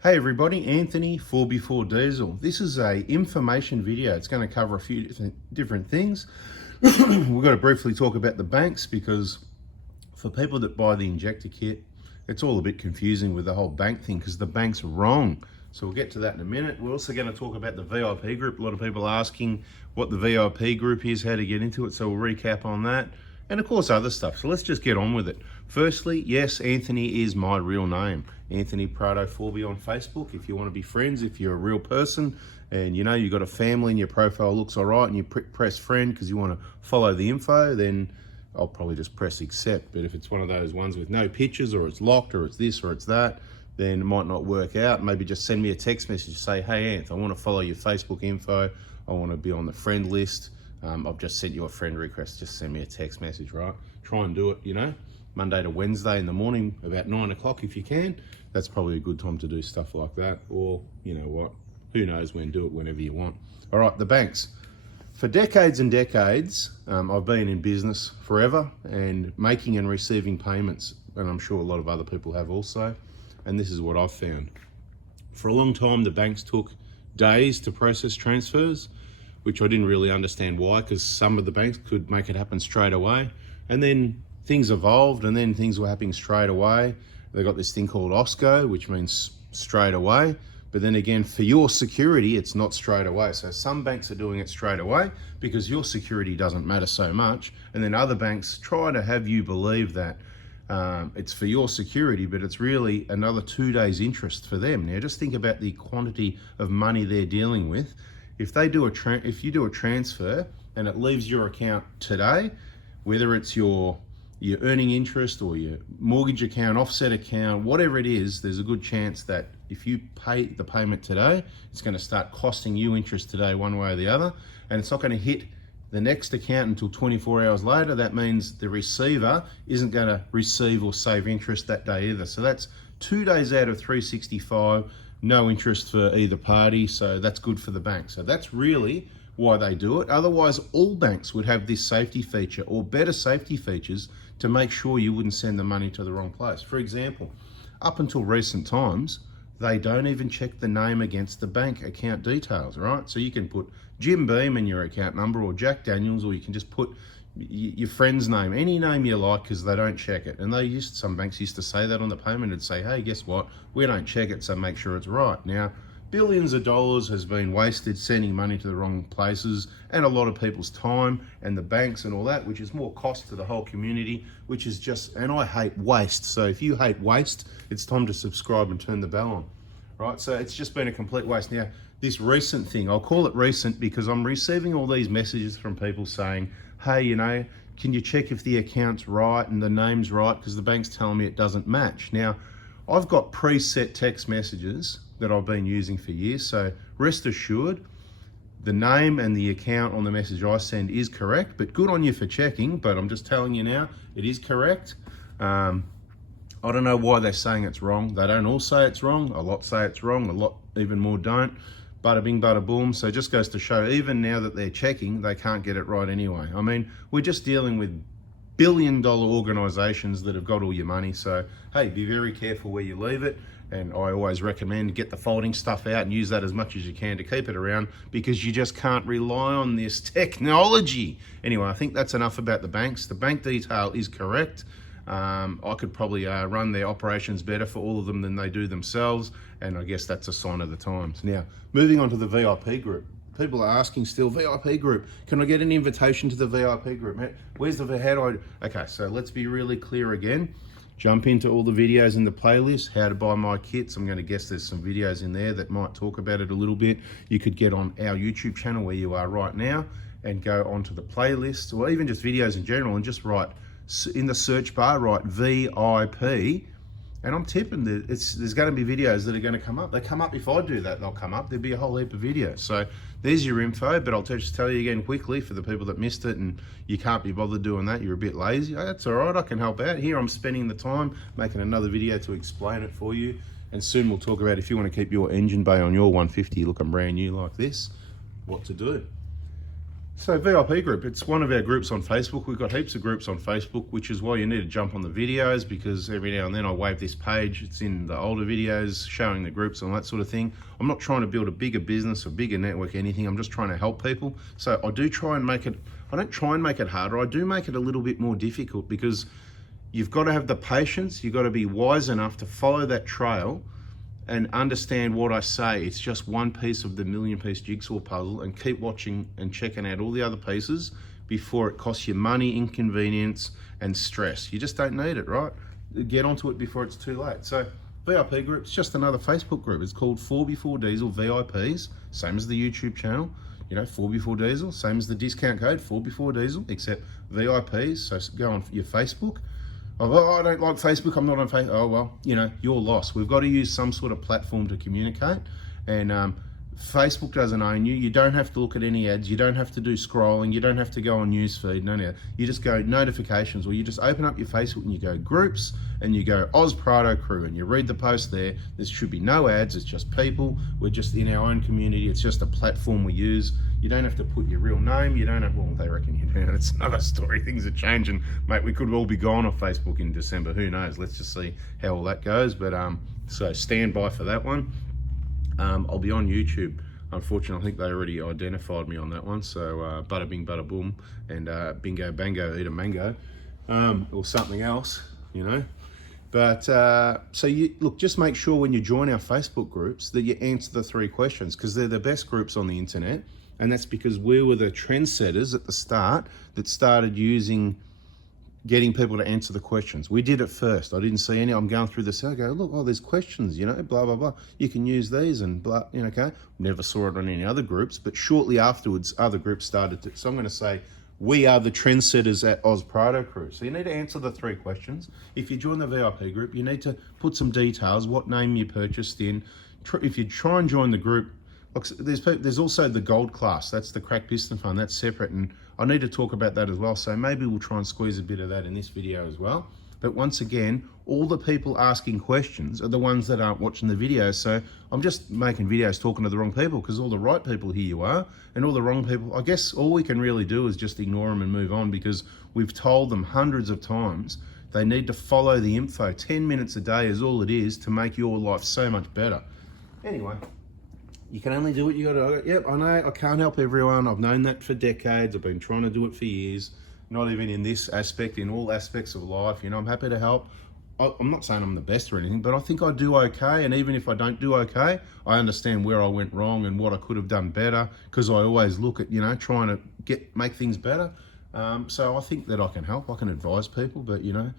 Hey everybody, Anthony 4x4 Diesel. This is a information video. It's going to cover a few different things. We've got to briefly talk about the banks because for people that buy the injector kit, it's all a bit confusing with the whole bank thing because the bank's wrong. So we'll get to that in a minute. We're also going to talk about the VIP group. A lot of people are asking what the VIP group is, how to get into it. So we'll recap on that. And of course other stuff. So let's just get on with it. Firstly, yes, Anthony is my real name. Anthony Prado 4B on Facebook. If you want to be friends, if you're a real person and you know you've got a family and your profile looks all right and you press friend because you want to follow the info, then I'll probably just press accept. But if it's one of those ones with no pictures or it's locked or it's this or it's that, then it might not work out. Maybe just send me a text message, say, hey Anth, I want to follow your Facebook info. I want to be on the friend list. I've just sent you a friend request. Just send me a text message, right? Try and do it, you know, Monday to Wednesday in the morning, about 9 o'clock if you can. That's probably a good time to do stuff like that. Or, you know what, who knows when, do it whenever you want. All right, the banks. For decades and decades, I've been in business forever and making and receiving payments. And I'm sure a lot of other people have also. And this is what I've found. For a long time, the banks took days to process transfers, which I didn't really understand why, because some of the banks could make it happen straight away. And then things evolved and then things were happening straight away. They got this thing called OSCO, which means straight away. But then again, for your security, it's not straight away. So some banks are doing it straight away because your security doesn't matter so much. And then other banks try to have you believe that it's for your security, but it's really another 2 days interest for them. Now just think about the quantity of money they're dealing with. If they do if you do a transfer and it leaves your account today, whether it's your earning interest or your mortgage account, offset account, whatever it is, there's a good chance that if you pay the payment today, it's going to start costing you interest today one way or the other, and it's not going to hit the next account until 24 hours later. That means the receiver isn't going to receive or save interest that day either. So that's 2 days out of 365, no interest for either party. So that's good for the bank. So that's really why they do it. Otherwise, all banks would have this safety feature or better safety features to make sure you wouldn't send the money to the wrong place. For example, up until recent times, they don't even check the name against the bank account details, right? So you can put Jim Beam in your account number or Jack Daniels, or you can just put your friend's name, any name you like, because they don't check it. And some banks used to say that on the payment and say, hey, guess what? We don't check it, so make sure it's right. Now, billions of dollars has been wasted sending money to the wrong places, and a lot of people's time and the banks and all that, which is more cost to the whole community, which is just, and I hate waste. So if you hate waste, it's time to subscribe and turn the bell on, right? So it's just been a complete waste. Now, this recent thing, I'll call it recent because I'm receiving all these messages from people saying, hey, you know, can you check if the account's right and the name's right, because the bank's telling me it doesn't match. Now, I've got preset text messages that I've been using for years, so rest assured, the name and the account on the message I send is correct, but good on you for checking, but I'm just telling you now, it is correct. I don't know why they're saying it's wrong. They don't all say it's wrong. A lot say it's wrong, a lot even more don't. Bada bing, bada boom. So it just goes to show, even now that they're checking, they can't get it right anyway. I mean, we're just dealing with billion-dollar organizations that have got all your money. So, hey, be very careful where you leave it. And I always recommend get the folding stuff out and use that as much as you can to keep it around, because you just can't rely on this technology. Anyway, I think that's enough about the banks. The bank detail is correct. I could probably run their operations better for all of them than they do themselves, and I guess that's a sign of the times. Now, moving on to the VIP group. People are asking still, VIP group, can I get an invitation to the VIP group? Where's how do I? Okay, so let's be really clear again. Jump into all the videos in the playlist, how to buy my kits. I'm going to guess there's some videos in there that might talk about it a little bit. You could get on our YouTube channel where you are right now and go onto the playlist, or even just videos in general, and just write in the search bar, write VIP, and I'm tipping that there's going to be videos that are going to come up. They come up if I do that, they'll come up. There'll be a whole heap of videos. So there's your info, but I'll just tell you again quickly for the people that missed it and you can't be bothered doing that, you're a bit lazy. Oh, that's all right, I can help out. Here I'm spending the time making another video to explain it for you, and soon we'll talk about if you want to keep your engine bay on your 150 looking brand new like this, what to do. So VIP group, it's one of our groups on Facebook. We've got heaps of groups on Facebook, which is why you need to jump on the videos, because every now and then I wave this page. It's in the older videos showing the groups and that sort of thing. I'm not trying to build a bigger business or bigger network, anything. I'm just trying to help people. So I do try and make it, I don't try and make it harder. I do make it a little bit more difficult, because you've got to have the patience. You've got to be wise enough to follow that trail and understand what I say. It's just one piece of the million-piece jigsaw puzzle, and keep watching and checking out all the other pieces before it costs you money, inconvenience, and stress. You just don't need it, right? Get onto it before it's too late. So VIP group, it's just another Facebook group. It's called 4 Diesel VIPs, same as the YouTube channel. You know, 4 Diesel, same as the discount code, 4 Diesel, except VIPs. So go on your Facebook. Oh, I don't like Facebook, I'm not on Facebook. Oh, well, you know, your loss. We've got to use some sort of platform to communicate. And Facebook doesn't own you. You don't have to look at any ads. You don't have to do scrolling. You don't have to go on newsfeed. No. You just go notifications, or you just open up your Facebook and you go groups and you go Oz Prado Crew and you read the post there. There should be no ads. It's just people. We're just in our own community. It's just a platform we use. You don't have to put your real name. You don't have, well, they reckon you do. It's another story. Things are changing. Mate, we could all be gone off Facebook in December. Who knows? Let's just see how all that goes. But so stand by for that one. I'll be on YouTube. Unfortunately, I think they already identified me on that one. So bada bing, bada boom, and bingo, bango, eat a mango, or something else, you know. But so you look, just make sure when you join our Facebook groups that you answer the 3 questions, because they're the best groups on the internet. And that's because we were the trendsetters at the start that started getting people to answer the questions. We did it first. I didn't see any. I'm going through this. I go, look, oh, there's questions, you know, blah, blah, blah. You can use these and blah, you know, okay. Never saw it on any other groups, but shortly afterwards, other groups started to. So I'm going to say, we are the trendsetters at Oz Prado Crew. So you need to answer the 3 questions. If you join the VIP group, you need to put some details, what name you purchased in. If you try and join the group, look, there's also the gold class. That's the Crack Piston Fund. That's separate, and I need to talk about that as well. So maybe we'll try and squeeze a bit of that in this video as well. But once again, all the people asking questions are the ones that aren't watching the video. So I'm just making videos talking to the wrong people, because all the right people here you are, and all the wrong people, I guess all we can really do is just ignore them and move on, because we've told them hundreds of times they need to follow the info. 10 minutes a day is all it is to make your life so much better. Anyway. You can only do what you got to do. Yep, I know, I can't help everyone. I've known that for decades. I've been trying to do it for years. Not even in this aspect, in all aspects of life. You know, I'm happy to help. I'm not saying I'm the best or anything, but I think I do okay. And even if I don't do okay, I understand where I went wrong and what I could have done better, because I always look at, you know, trying to make things better. So I think that I can help. I can advise people, but, you know,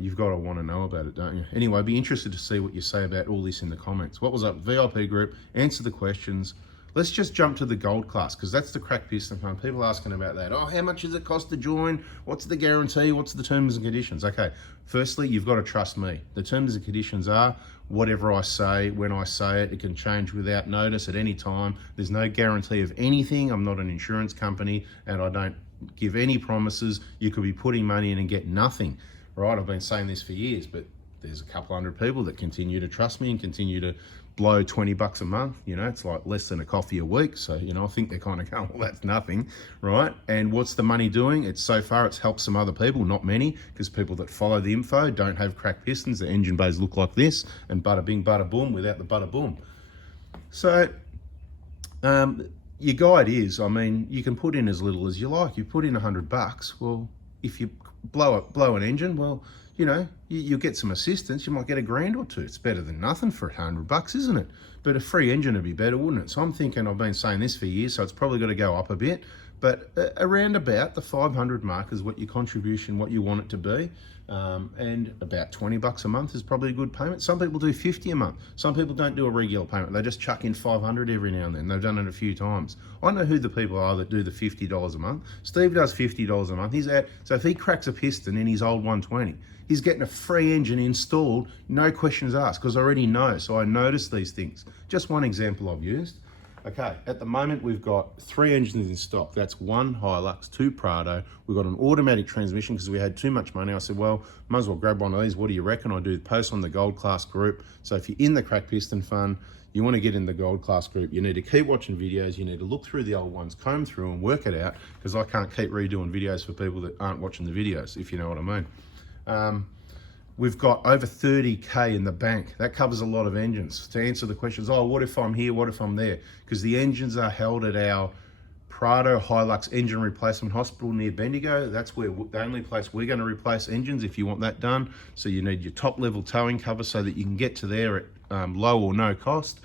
you've got to want to know about it, don't you? Anyway, I'd be interested to see what you say about all this in the comments. What was up? VIP group, answer the questions. Let's just jump to the gold class, because that's the Crack Piston Fund. People asking about that. Oh, how much does it cost to join? What's the guarantee? What's the terms and conditions? Okay, firstly, you've got to trust me. The terms and conditions are whatever I say, when I say it. It can change without notice at any time. There's no guarantee of anything. I'm not an insurance company, and I don't give any promises. You could be putting money in and get nothing. Right, I've been saying this for years, but there's a couple hundred people that continue to trust me and continue to blow $20 a month. You know, it's like less than a coffee a week. So, you know, I think they're kind of going, well, that's nothing, right? And what's the money doing? It's so far, it's helped some other people, not many, because people that follow the info don't have cracked pistons. The engine bays look like this, and bada bing, bada boom without the bada boom. So, your guide is, I mean, you can put in as little as you like. You put in $100. Well, if you blow an engine, well, you know, you'll get some assistance. You might get $1,000 or $2. It's better than nothing for $100, isn't it? But a free engine would be better, wouldn't it? So I'm thinking, I've been saying this for years, so it's probably got to go up a bit, but around about the 500 mark is what your contribution, what you want it to be. And about $20 a month is probably a good payment. Some people do 50 a month. Some people don't do a regular payment. They just chuck in 500 every now and then. They've done it a few times. I know who the people are that do the $50 a month. Steve does $50 a month. He's at, so if he cracks a piston in his old 120, he's getting a free engine installed, no questions asked, because I already know. So I notice these things. Just one example I've used. Okay, at the moment we've got 3 engines in stock. That's 1 Hilux, 2 Prado. We've got an automatic transmission because we had too much money. I said, well, might as well grab one of these. What do you reckon? I do post on the Gold Class group. So if you're in the Crack Piston Fund, you want to get in the Gold Class group, you need to keep watching videos. You need to look through the old ones, comb through and work it out, because I can't keep redoing videos for people that aren't watching the videos, if you know what I mean. We've got over 30K in the bank. That covers a lot of engines. To answer the questions, oh, what if I'm here, what if I'm there? Because the engines are held at our Prado Hilux Engine Replacement Hospital near Bendigo. That's where the only place we're going to replace engines if you want that done. So you need your top level towing cover so that you can get to there at low or no cost.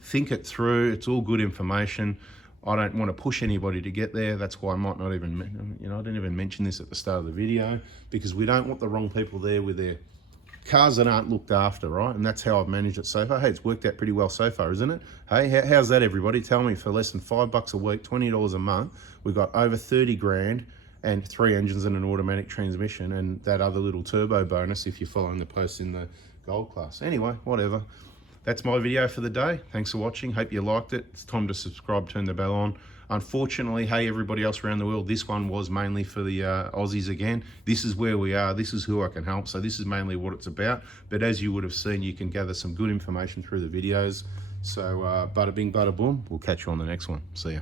Think it through. It's all good information. I don't want to push anybody to get there. That's why I might not even, I didn't even mention this at the start of the video, because we don't want the wrong people there with their cars that aren't looked after, right? And that's how I've managed it so far. Hey, it's worked out pretty well so far, isn't it? Hey, how's that, everybody? Tell me, for less than $5 a week, $20 a month, we've got over 30 grand and 3 engines and an automatic transmission, and that other little turbo bonus if you're following the posts in the Gold Class. Anyway, whatever. That's my video for the day. Thanks for watching. Hope you liked it. It's time to subscribe, turn the bell on. Unfortunately, hey, everybody else around the world, this one was mainly for the Aussies again. This is where we are. This is who I can help. So this is mainly what it's about. But as you would have seen, you can gather some good information through the videos. So bada bing, bada boom. We'll catch you on the next one. See ya.